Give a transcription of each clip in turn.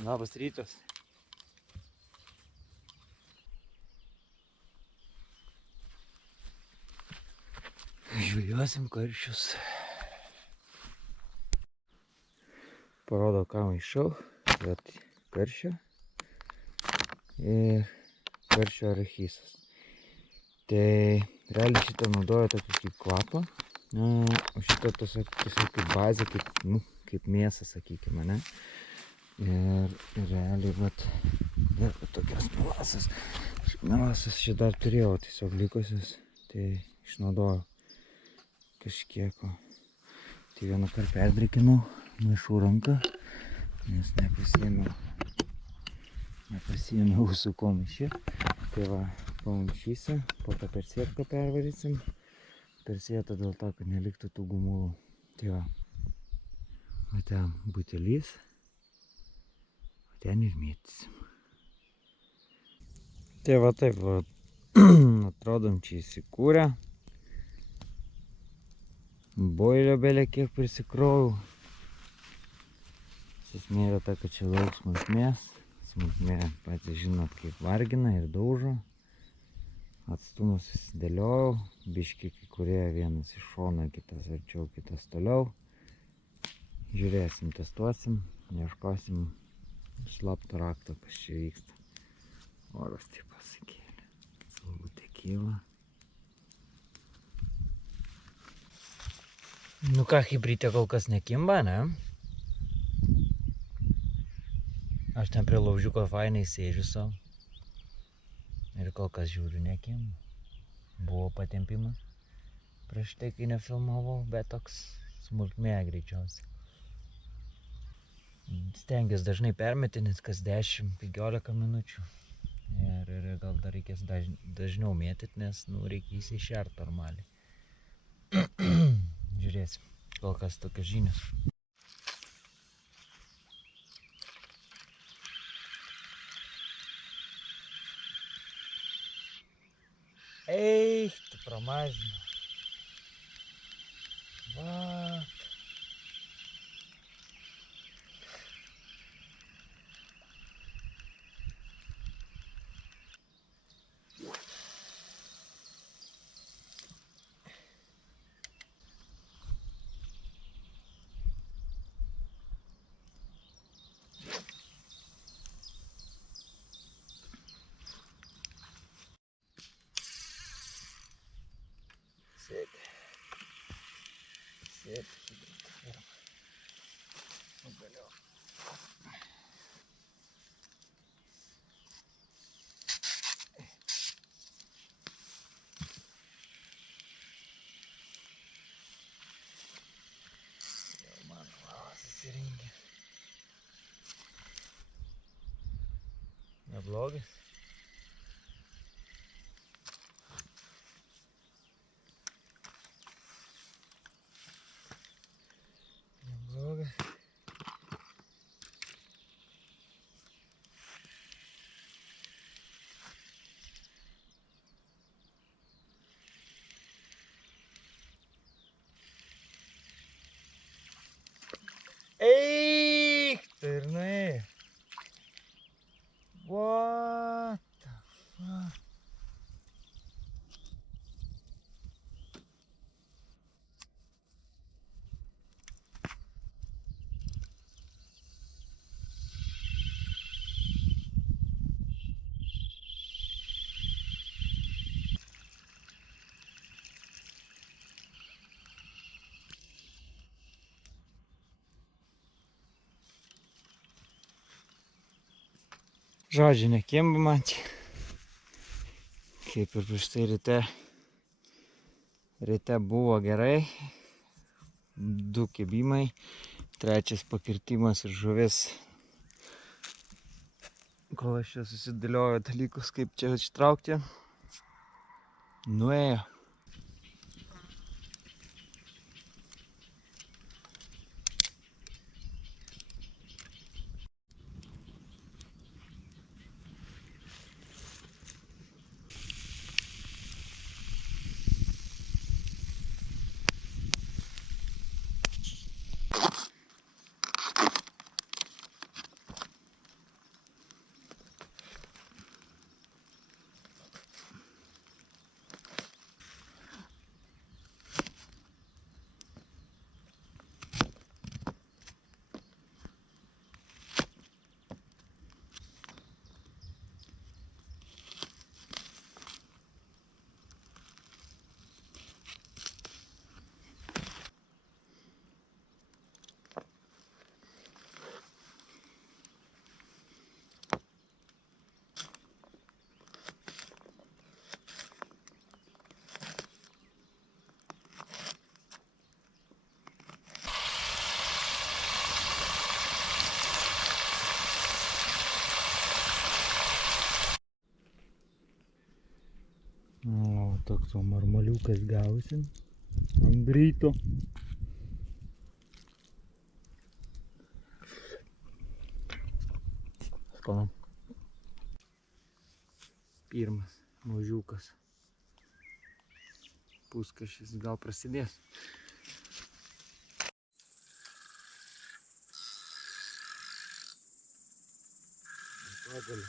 Labas rytas. Žvėjuosim karšius. Parodo, ką maišau. Bet karšio ir karšio arachisas. Tai realiai šitą naudoju tokį kaip kvapą. O šitą tiesiog kaip bazė, kaip mėsą, sakykime, ne? Ir realiai vat tokias melasas čia dar turėjau tiesiog likusius, tai išnaudoju kažkiek. Tai vieną kartą perdrikinau, maišau ranką, nes nepasiėmiau su ko maišė. Tai va, pamaišysim, po to per sietką pervarysim. Per sietą dėl to, kad neliktų tų gumulų. Tai va, ten butelys. Ten ir mėtysim. Tai va taip, va, atrodom čia įsikūrę. Boilio belė kiek prisikrovau. Esmė yra ta, kad čia daug smulkmės. Smulkmė patys žinot, kaip vargina ir daužo. Atstumus susidėliojau. Biški kai kurie, vienas iš šono, kitas arčiau, kitas toliau. Žiūrėsim, testuosim, ieškosim slapto rakto, kas čia vyksta. Oras taip pasakėlė. Saulutė kyla. Nu ką, hibrytė kol kas nekimba, ne? Aš ten prie laužiuko fainai sėdžiu savo. Ir kol kas žiūriu nekimba. Buvo patempimas. Prieš tai, kai nefilmavau, bet toks smulkmė greičiausiai. Stengiuosi dažnai permetinės kas 10-15 minučių. Ir gal dar reikės dažniau mėtyti, nes reikia įsišert normaliai. Žiūrėsim, kol kas tokios žinios. Eik, tu pramažinai. Va. Sėdi. Pagaliau. Jau mano valas įsirengė. Neblogas. Eik, tai ir nuėjo. What the fuck? Žodžiu, nekimba man čia. Kaip ir prieš tai ryte buvo gerai. 2 kibimai, 3 pakirtimas ir žuvis. Kol aš čia susidėlioju dalykus, kaip čia ištraukti, nuėjo. Žukas gausim ant greito. Skanu. Pirmas mažiukas. Puskašis gal prasidės. Pagalį.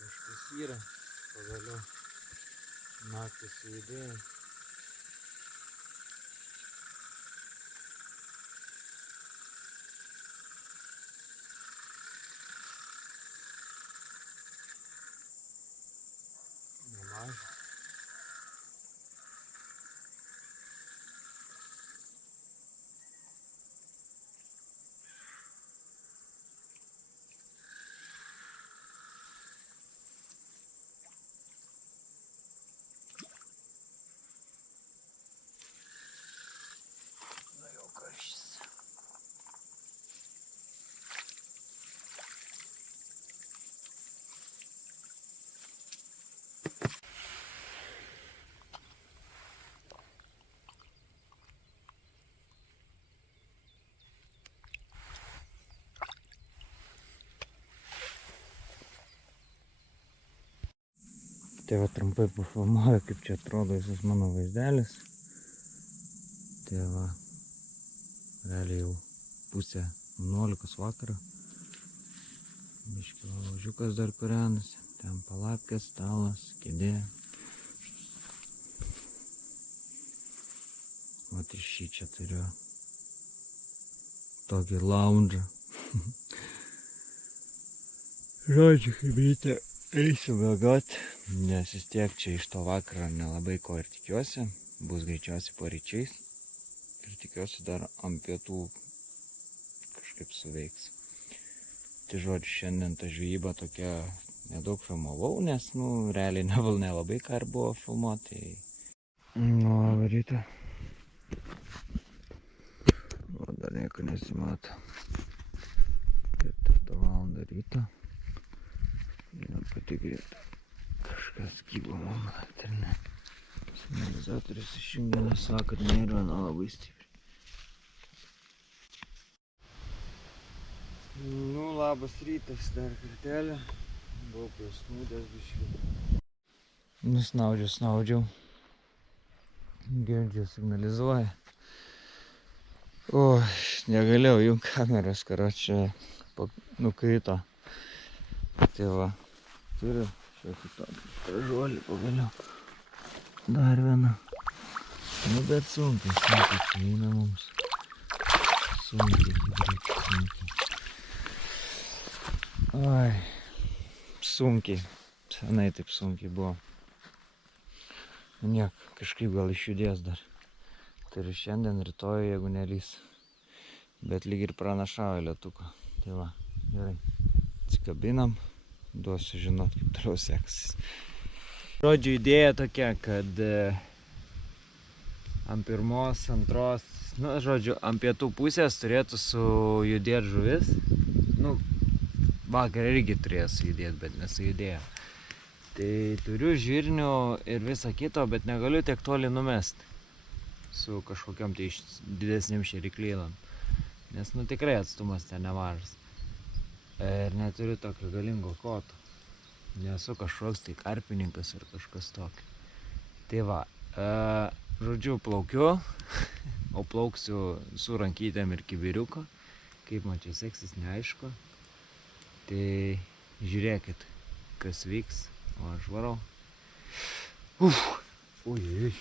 Kažkas yra, pagaliau naktį sujudėjo. Nemaža. Tai va trumpai pafilmuoju, kaip čia atrodo visas mano vaizdelis. Tai va, realiai jau pusė 11 vakaro. Biškį laužiukas dar kūrenasi. Ten palapkės, stalas, kėdė. O ir šį čia turiu tokį lounge'ą. Žodžiu, kaip ryte eisiu miegot, nes vis tiek čia iš to vakaro nelabai ko ir tikiuosi. Bus greičiausiai paryčiais. Ir tikiuosi dar ant pietų kažkaip suveiks. Tai žodžiu, šiandien ta žvejyba tokia nedaug filmavau, nes, realiai nelabai ką ir buvo filmuoti. Labą rytą. O dar nieko nesimato. 4 valandą ryto. Einam patikrinti. Kažkas kybo mum, ar ne. Signalizatorius išjungė, nes vakar nervino labai stipriai. Labas rytas dar kartelį. Buvau prasnūdęs biškį. Snaudžiau. Girdžiu, signalizuoja. O, negalėjau jung kameras, karočią nukrito. Tai va, turiu šiokį tokį pražuolį pagaliau. Dar vieną. Bet sunkiai čia eina mums. Sunkiai. Oi, sunkiai. Senai taip sunkiai buvo. Niek, kažkaip gal išjudės dar. Turiu šiandien, rytoj, jeigu nelys. Bet lyg ir pranašauja lietuko. Tai va, gerai. Atsikabinam. Duosiu žinot, kaip toliau seksis. Žodžiu, idėja tokia, kad ant pirmos, antros, ant pietų pusės turėtų sujudėti žuvis. Vakar irgi turėjo sujudėti, bet nesujudėjo. Tai turiu žirnių ir visą kito, bet negaliu tiek toli numesti su kažkokiam tai didesniam šėriklylam. Nes tikrai atstumas ten nemažas. Ir neturiu tokio galingo koto. Nesu kažkoks tai karpininkas ar kažkas tokio. Tai va, žodžiu, plaukiu, o plauksiu su rankytėm ir kibiriuko. Kaip man čia seksis, neaišku. Tai žiūrėkit, kas vyks, o aš varau. Ui.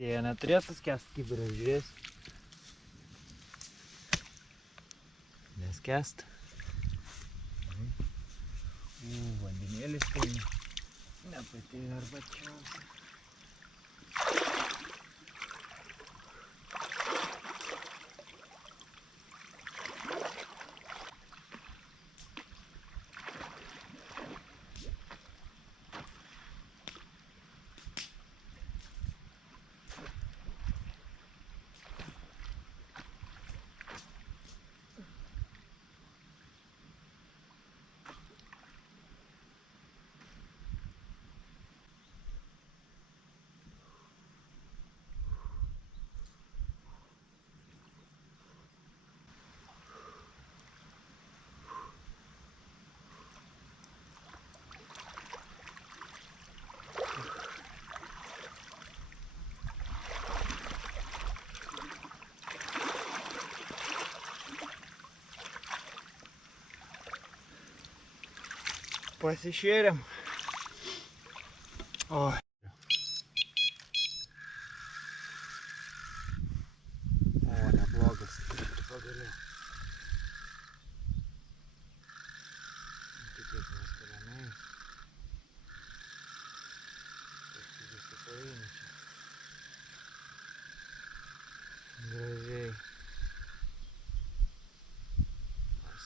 Tai neturėtų skęst kibirą, žiūrės. Neskęst. Vandenėlis tai nepatėjo arbačiausia. Pasišėrėm. O. O, neblogas. Pagaliau. Tikėkimės, kad ramiai. Paskui visi paeina čia. Gražiai.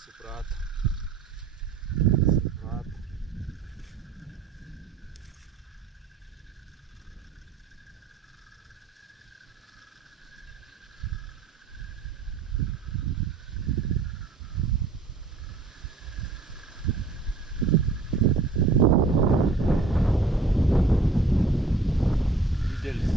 Suprato. Didelis.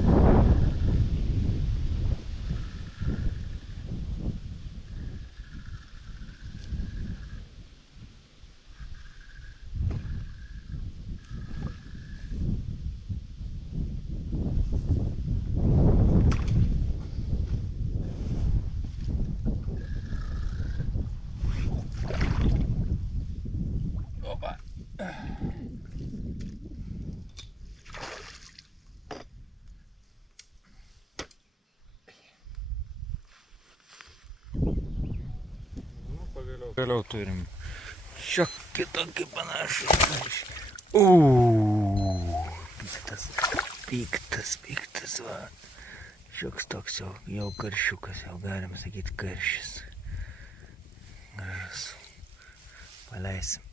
Opa. Pagaliau turim šiokį tokį panašų karšį. Piktas, va. Šioks toks jau karšiukas, jau galim sakyti karšis. Gražus. Paleisim.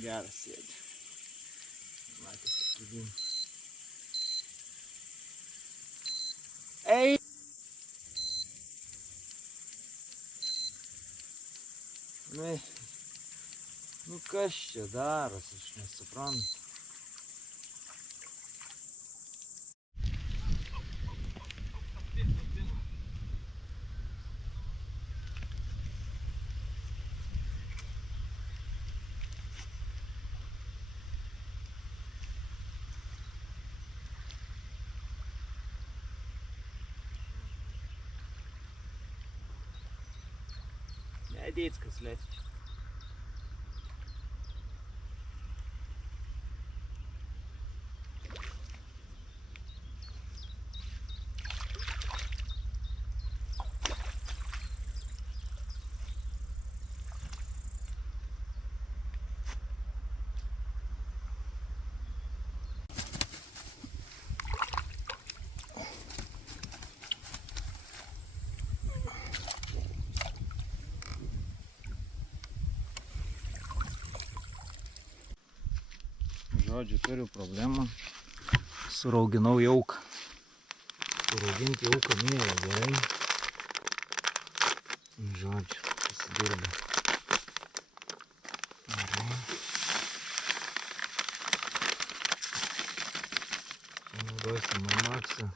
Geras sėdi. Matėte, gyvim. Ei! Nu kas čia daros, aš nesuprantu. Недецька след. Žodžiu, turiu problemą. Surauginau jauką. Surauginti jauką nėra gerai. Žodžiu, pasidirba. Naudosim Maksą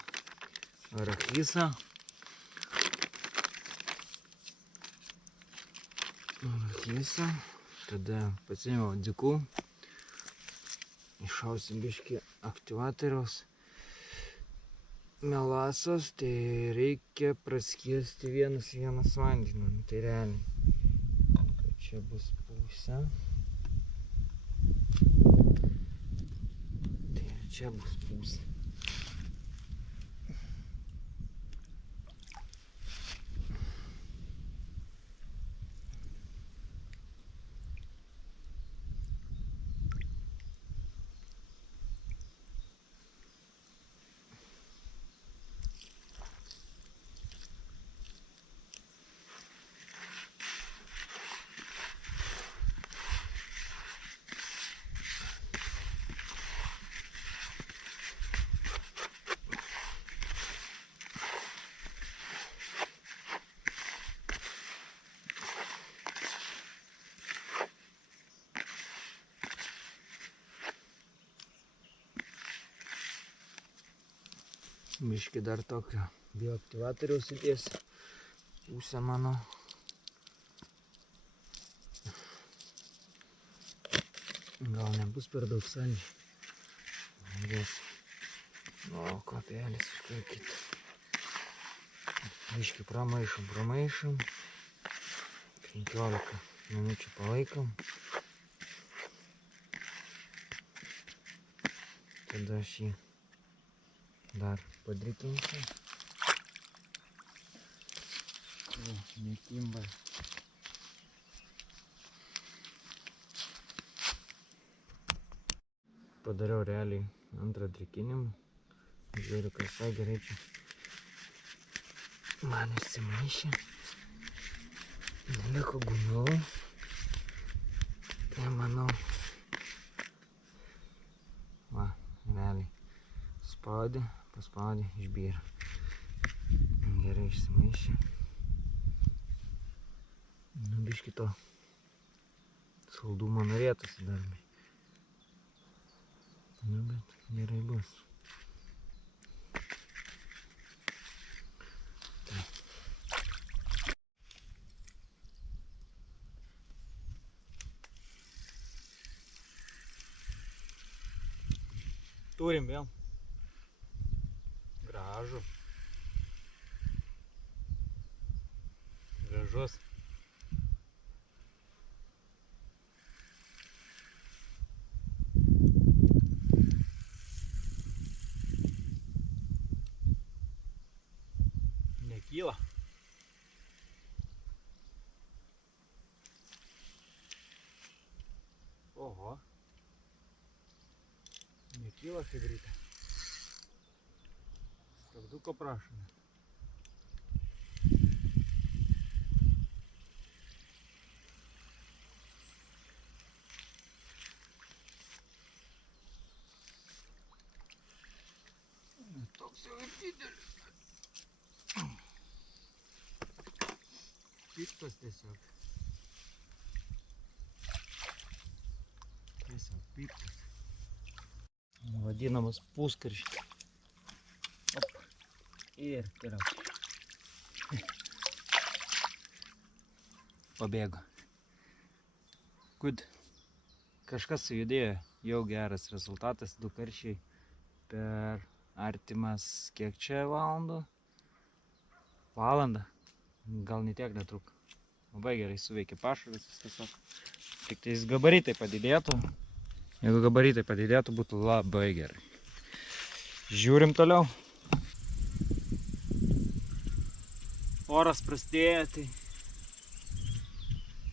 arachysą. Tada pasiėmiau dzikų. Iššausim biškį aktyvatoriaus melasos, tai reikia praskiesti vienas vandeniu. Tai realiai. Čia bus pusė. Tai ir čia bus pusė. Biškį dar tokio bioaktyvatoriaus įdės. Pusę mano Gal nebus per daug saldžiai. Vis. O, kopelės iškaikyti. Biškį pramaišom. 15 minučių palaikom. Tada aš jį dar padrikinsiu. O, nekimba. Padariau realiai antrą drikinimą. Žiūriu, kad visai gerai čia man išsimaišė. Neliko gumilų. Tai manau, va, realiai paspaudė, išbyra. Gerai išsimaišė. Nu, biškį to saldumo norėtųsi dar. Nu, bet gerai bus. Turim vėl. Gražu. Gražus. Nekyla. Oho. Nekyla chebrytė. Stabduko prašome. Toks jau ir didelis. Piktas tiesiog. Tiesiog piktas. Vadinamas puskarštis. Op. Ir keliau. Pabėgo. Good. Kažkas sujudėjo. Jau geras rezultatas. 2 karšiai per artimas kiek čia valandų? Valandą. Gal ne tiek netruko. Labai gerai suveikė pašaras. Tiesiog. Tik tais gabaritai padidėtų. Jeigu gabaritai padidėtų, būtų labai gerai. Žiūrim toliau. Oras prastėja, tai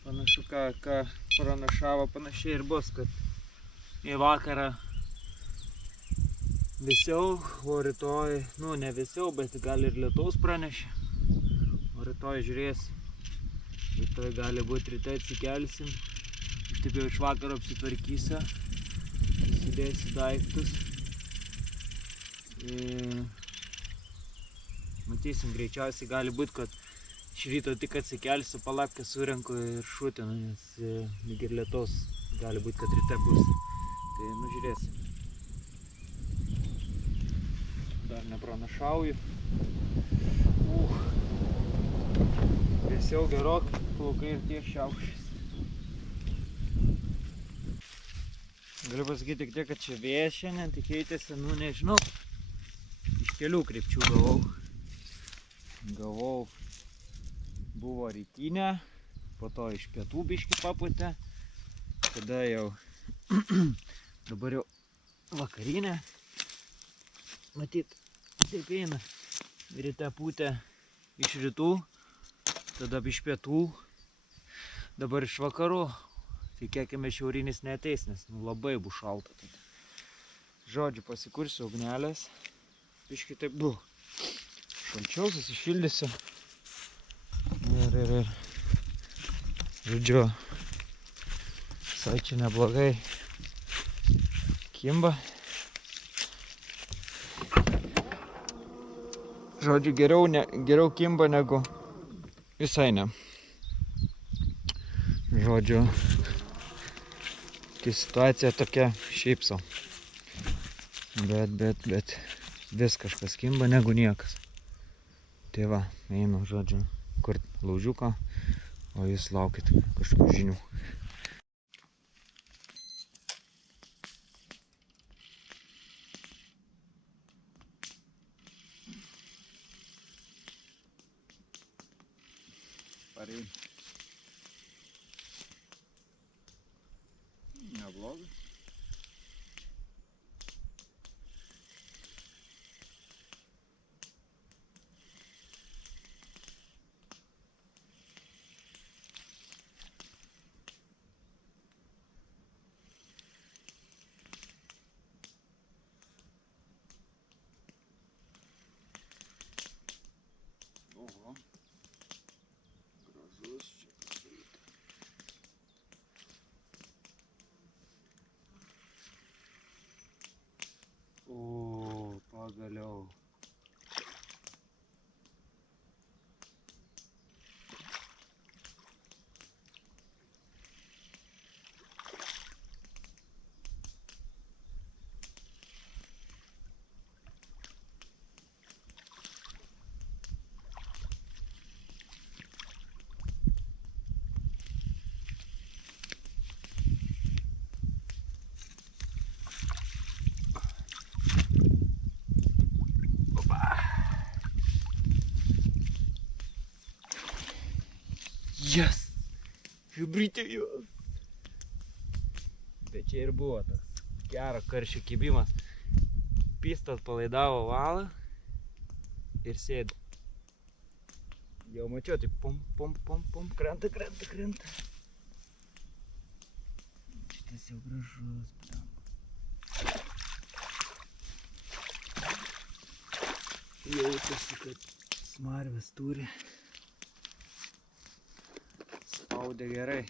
panašu, ką pranašavo, panašiai ir bus, kad į vakarą vėsiau, o rytoj, nu ne vėsiau, bet gal ir lietaus pranešė. O rytoj žiūrėsim. Rytoj gali būti ryte atsikelsim. Aš taip jau iš vakaro apsitvarkysiu. Susidėsiu daiktus. Matysim, greičiausiai gali būti, kad iš ryto tik atsikelsiu, palapkę surenku ir šutinu, nes lyg ir lietaus gali būti, kad ryte bus. Tai nužiūrėsim. Dar nepranašauju. Vėsiau gerok, plaukai ir tie šiaukščiais. Galiu pasakyti tik tiek, kad čia vėjas šiandien, tik keitėsi, nu nežinau, iš kelių krypčių gavau. Buvo rytinė, po to iš pietų biškį papūtė, tada jau, dabar jau vakarinė, matyt, taip eina, ryte pūtė iš rytų, tada iš pietų, dabar iš vakarų. Tikėkime šiaurinis neateis, nes labai bus šalta tada. Žodžiu, pasikursiu ugnelės. Biškį taip bu. Šalčiau, susišildysiu. Ir. Žodžiu, visai čia neblogai. Kimba. Žodžiu, geriau kimba negu visai ne. Žodžiu, tai situacija tokia šiaip sau. Bet vis kažkas kimba negu niekas. Tai va, einu, žodžiu, kur laužiuką, o jūs laukit kažkokių žinių. Pareina. Neblogas. Oho. Gražus čia pasakyta. O, pagaliau. Jas! Hibrytė jos! Bet čia ir buvo tas gero karščio kibimas. Pistas palaidavo valą ir sėdi. Jau mačiau, tai pum, krenta. Šitas jau gražus, blemba. Jautėsi, kad smarvės turi. Spaudė gerai.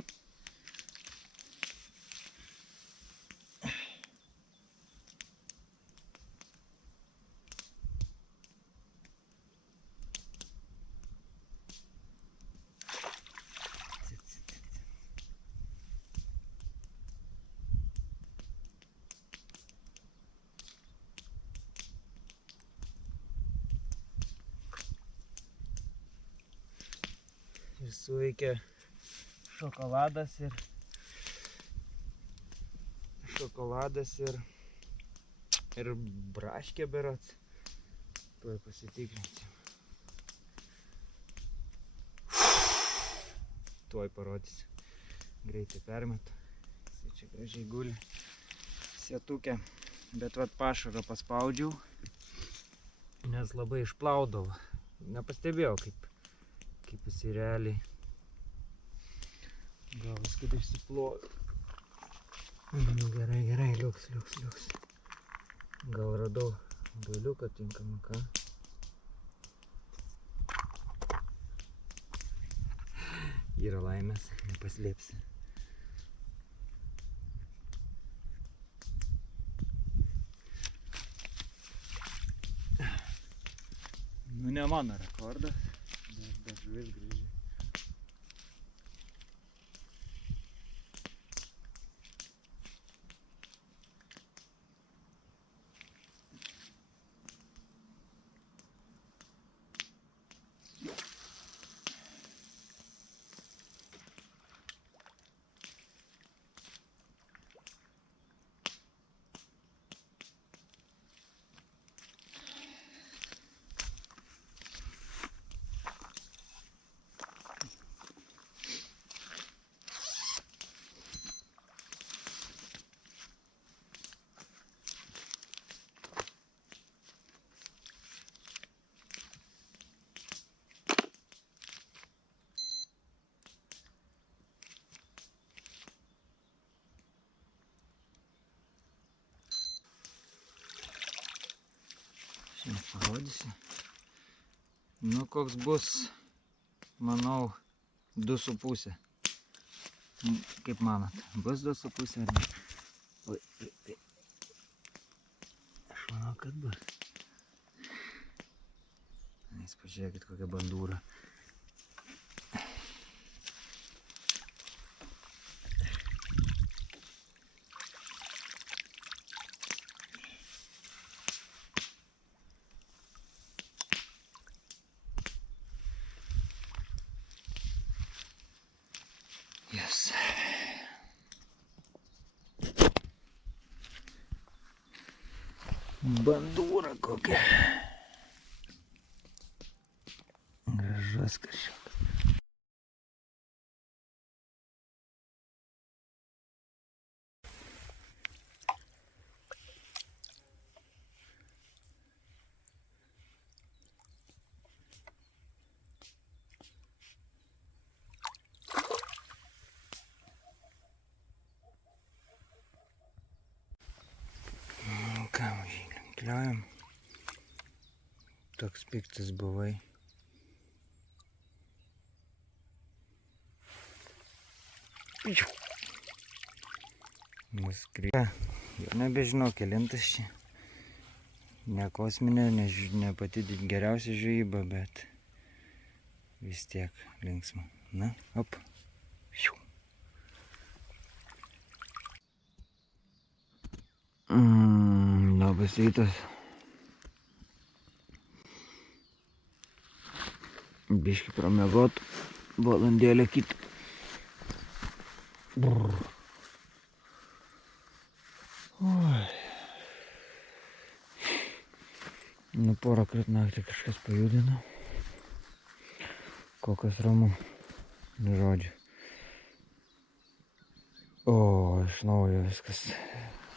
Ir suveikė šokoladas ir braškė berods. Tuoj pasitikrinsim. Tuoj parodysiu. Greitai permetu. Jis čia gražiai guli. Sietukę. Bet vat pašarą paspaudžiau, nes labai išplaudavo. Nepastebėjau, kaip jis realiai. Gavas, kad išsiploviau. Gerai, liuks. Gal radau builiuką tinkamą, ką? Yra laimės, nepaslėpsi. Nu, ne mano rekordas, bet žuvis gražiai. Šiandien parodysiu. Nu, koks bus, manau, 2,5. Kaip manot, bus 2,5 ar ne? Oi. Aš manau, kad bus. Jūs pažiūrėkit, kokia bandūra. Yes. Bandūra kokia. Gražus karšiukas. Kliaujam. Toks piktas buvai. Nuskrieja. Jau nebežinau, kelintas čia. Ne kosminė, ne pati geriausia žvejyba, bet vis tiek linksma. Na, op. Labas rytas. Biški pramiegot, valandėlę kitą. Nu, porą kart naktį kažkas pajudino. Kokias ramu. Nu, žodžiu. O, iš naujo viskas.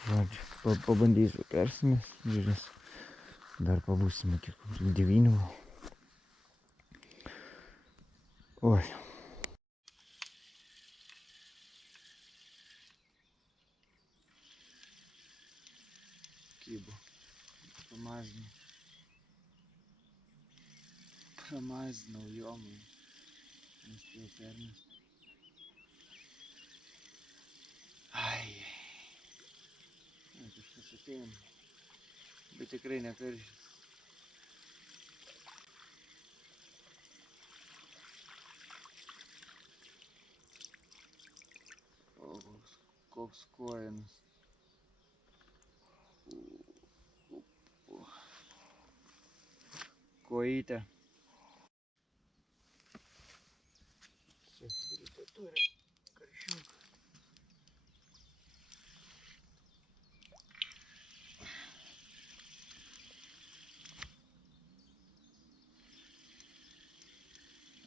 Žodžiu, pabandysiu persimės. Žiūrės. Dar pabūsime iki 9. Oi. Kybo. Pramazinau jomai. Nespėjau permest. Ai. Kažkas ateina. Bet tikrai ne karšis. O, koks kojinas. Kojytė. Sefrita turi karšiuką.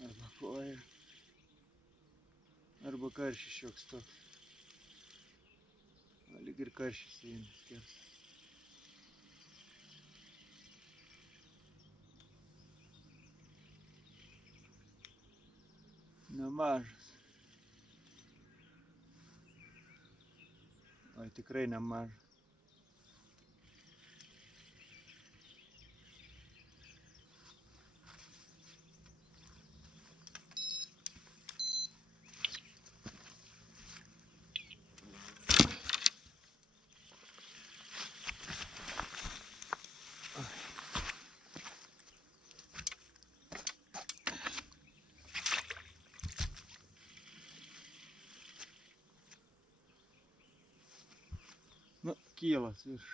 Arba koja. Arba karšis šioks toks. Lyg ir karšis eina skersas. Nemažas. Oi, tikrai nemažas. Nu, kylas virš.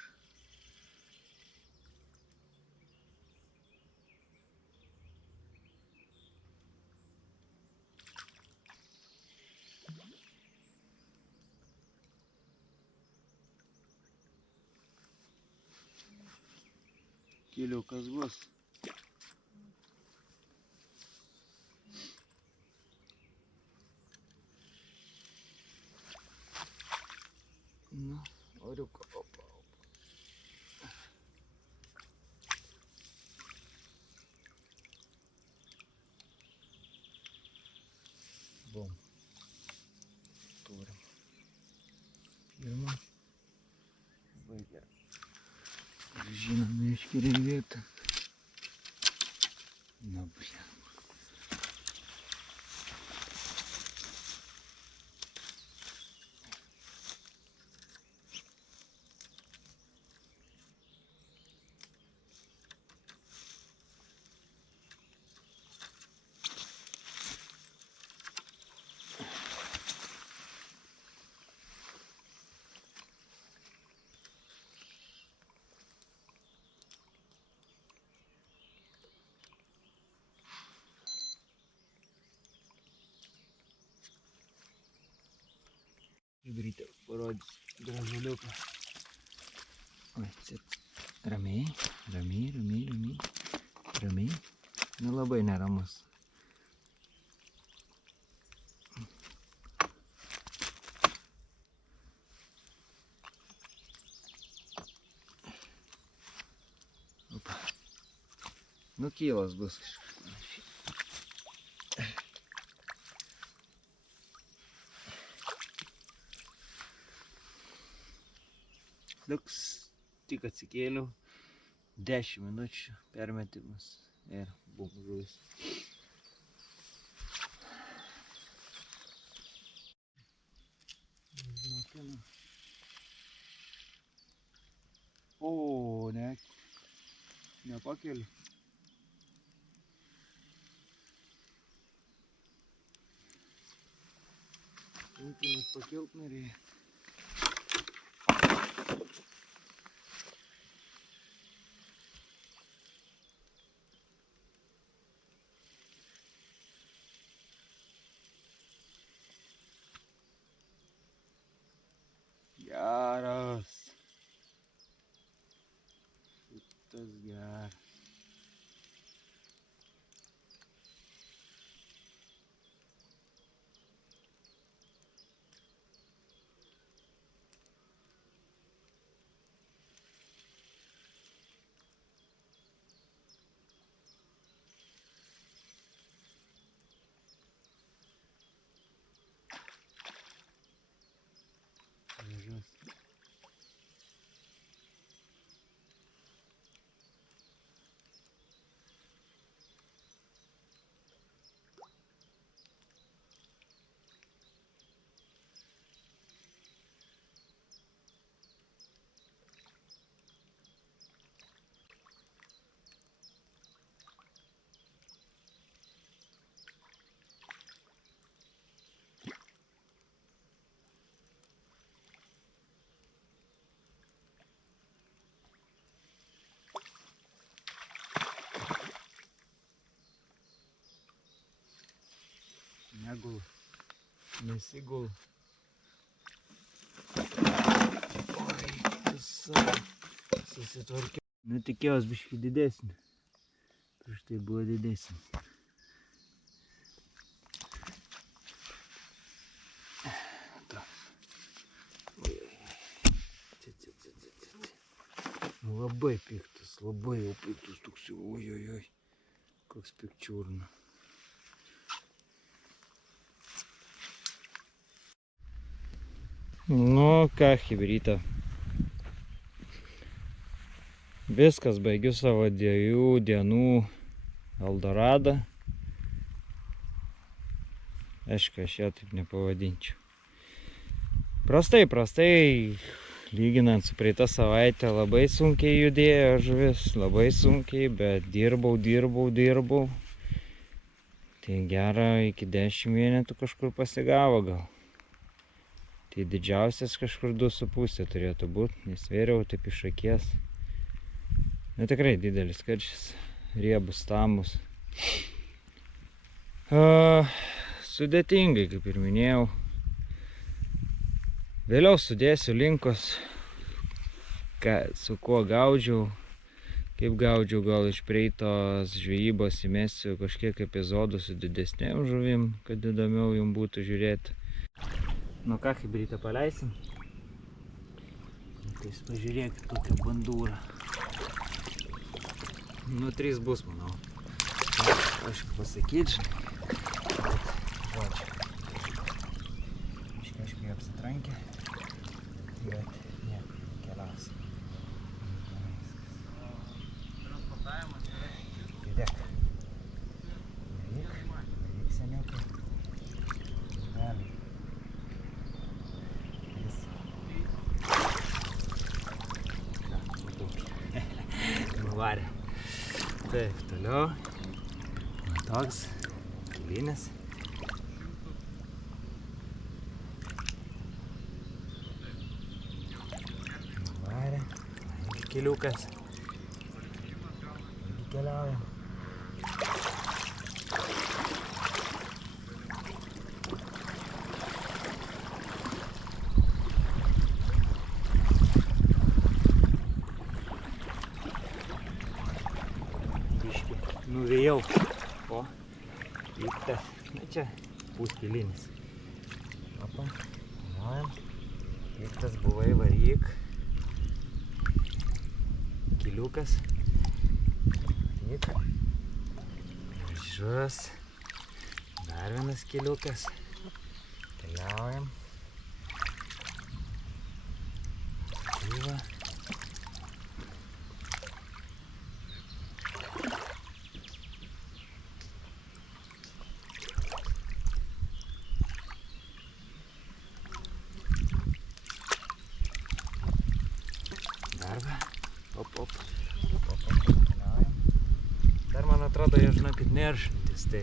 Kyliukas bus. Nu, oriuko, opa. Bom. Turim. Pirmą. Baigė. Žinome, iškiriai vietą. Na, bля. Greitai parodys gražuliuką. Oi, cet. Ramiai, ramiai, ramiai, ramiai. Ramiai. Nu, labai neramus. Opa. Nu, kylas bus kažkas. Toks tik atsikėliau, 10 minučių permetimas ir bum žuvis. O, ne, nepakeliu. Sunkinas pakilt norėjo. Geras. Šitas geras. Gražus. Negulu. Nesigulu. Oi, susitvarkiau. Nu, tikėjos biškį didesnį. Prieš tai buvo didesnį. Labai piktas, labai jau piktas toks, ojojoj. Koks pikčiurna. Nu ką, chibryta. Viskas, baigiu savo 2 dienų Eldoradą. Aišku, aš ją taip nepavadinčiau. Prastai, lyginant su praeitą savaitę, labai sunkiai judėjo žuvis, labai sunkiai, bet dirbau. Tai gera, iki 10 vienetų kažkur pasigavo gal. Tai didžiausias kažkur 2,5 turėtų būti, nes svėriau taip iš akies. Na tikrai didelis karšis, riebus, stambus. Sudėtingai, kaip ir minėjau. Vėliau sudėsiu linkus, su kuo gaudžiau, kaip gaudžiau, gal iš praeitos žvejybos įmesiu kažkiek epizodų su didesnėm žuvim, kad įdomiau jums būtų žiūrėti. Nu ką, chibrytą paleisim. Tai pažiūrėkit tokią bandūrą. Nu 3 bus, manau. Aišku pasakyti, žodžiu. Aišku, jie apsitrankė. Bet ne, keliaus. Transportavimas yra. Judėk. Varyk seniukai. Gali. Nuvarė. Taip, toliau. Toks kilinis. Nuvarė. Keliukas. Irgi keliauja. Nuvėjau. O, įtas. Na čia puskilinis. Opa, keliaujam. Įtas buvai, varyk. Kiliukas. Varyk. Gražus. Dar vienas kiliukas. Keliaujam. Gyva. Dabar žinokit neršantis, tai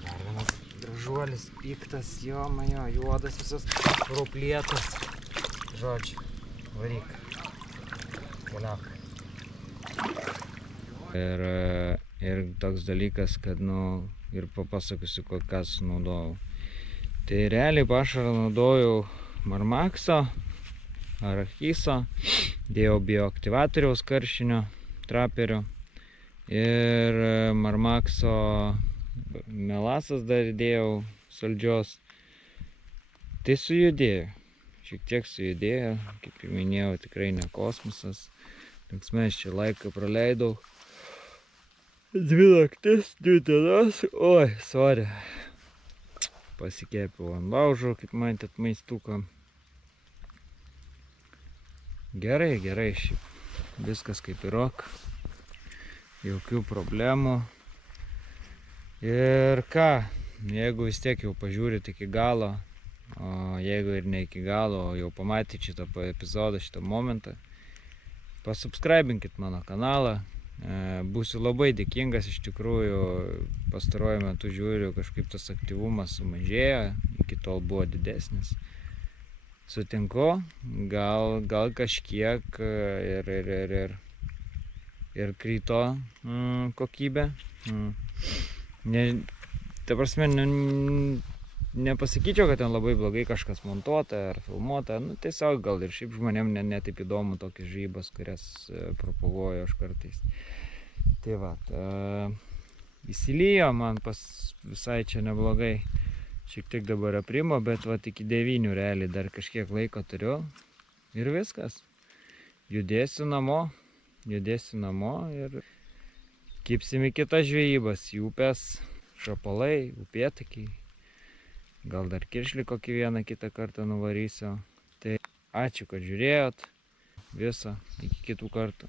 dar vienas gražuolis, piktas, jomajo, juodas visas ruplėtas. Žodžiu, varyk, keliauk. Ir toks dalykas, kad, ir papasakysiu, ką sunaudojau. Tai realiai pašarą naudojau Marmaxo, Arachiso, dėjau bioaktyvatoriaus karšinio, traperio ir Marmaxo melasas dar dėjau saldžios. Tai sujudėjo, šiek tiek sujudėjo, kaip jau minėjau, tikrai ne kosmosas. Linksmai čia laiką praleidau. 2 naktis, 2 dienas, oi, sorry. Pasikėpiau ant laužo, kaip matėt, maistuką. Gerai, šiaip. Viskas kaip ir ok. Jokių problemų. Ir ką, jeigu vis tiek jau pažiūrit iki galo, o jeigu ir ne iki galo, jau pamatėt šitą epizodą, šitą momentą, pasubscribinkit mano kanalą. Būsiu labai dėkingas, iš tikrųjų, pastaruoju metu žiūriu, kažkaip tas aktyvumas sumažėjo, iki tol buvo didesnis. Sutinku, gal kažkiek ir krito kokybė. Ta prasme, nepasakyčiau, kad ten labai blogai kažkas montuota ar filmuota, tiesiog gal ir šiaip žmonėm netaip įdomu tokias žvejybas, kurias propaguoju aš kartais. Tai va, įsilijo man visai čia neblogai, šiek tiek dabar aprimo, bet va iki 9 realiai dar kažkiek laiko turiu ir viskas. Judėsiu namo ir kipsim į kitas žvejybas, į upės, šapalai, upėtakiai. Gal dar kiršlį kokį vieną kitą kartą nuvarysiu. Tai ačiū, kad žiūrėjot. Viso, iki kitų kartų.